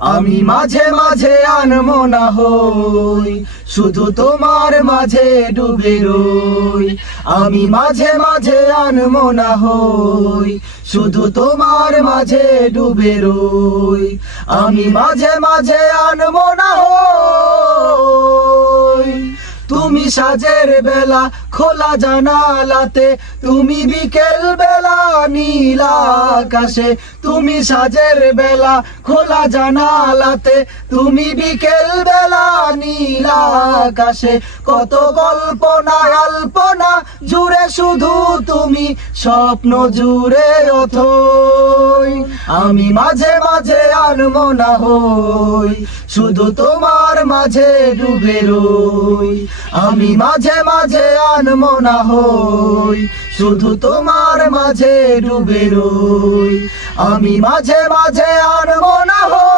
আমি মাঝে মাঝে আনমনা হই, শুধু তোমার মাঝে ডুবে রই। আমি মাঝে মাঝে আনমনা হই, শুধু তোমার মাঝে ডুবে রই। আমি মাঝে মাঝে আনমনা হই। তুমি সাজের বেলা খোলা জানালাতে, তুমি বিকেল বেলা নীল আকাশে। তুমি সাজের বেলা খোলা জানালাতে, তুমি বিকেল বেলা নীল আকাশে। কত কল্পনা আল্পনা জুড়ে শুধু তুমি, স্বপ্ন জুড়ে অথই। আমি মাঝে মাঝে আনমনা হই, শুধু তোমার মাঝে ডুবে রই। আমি মাঝে মাঝে আনমনা হই, শুধু তোমার মাঝে ডুবে রই। আমি মাঝে মাঝে আনমনা হই।